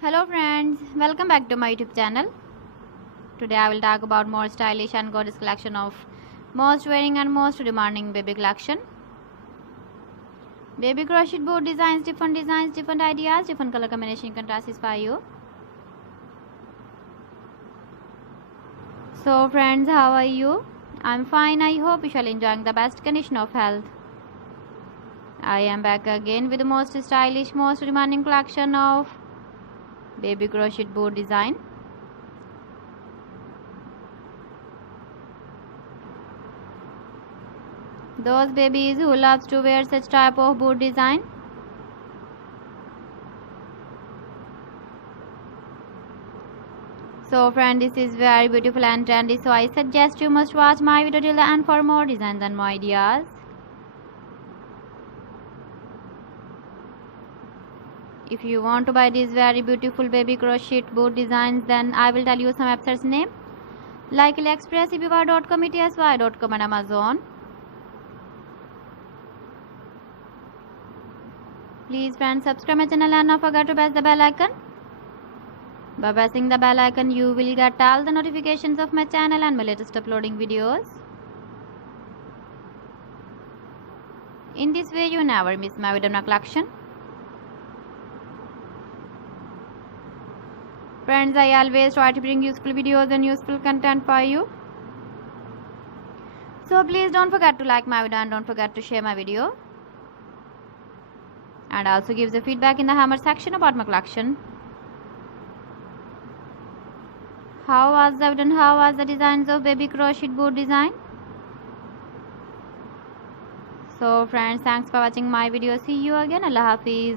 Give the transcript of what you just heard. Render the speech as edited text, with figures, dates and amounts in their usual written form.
Hello friends, welcome back to my YouTube channel. Today I will talk about more stylish and gorgeous collection of most wearing and most demanding baby collection. Baby crochet board designs, different ideas, different color combination can satisfy you. So friends, how are you? I'm fine. I hope you shall enjoying the best condition of health. I am back again with the most stylish, most demanding collection of baby crochet board design. Those babies who loves to wear such type of board design. So friend, this is very beautiful and trendy, so I suggest you must watch my video till the end for more designs and more ideas. If you want to buy these very beautiful baby crochet board designs, then I will tell you some websites name like AliExpress, eBay.com, ETSY.com and Amazon. Please friends, subscribe my channel and not forget to press the bell icon. By pressing the bell icon, you will get all the notifications of my channel and my latest uploading videos. In this way, you never miss my video collection. Friends, I always try to bring useful videos and useful content for you. So please don't forget to like my video and don't forget to share my video. And also give the feedback in the hammer section about my collection. How was the video and how was the designs of baby crochet board design? So friends, thanks for watching my video. See you again. Allah Hafiz.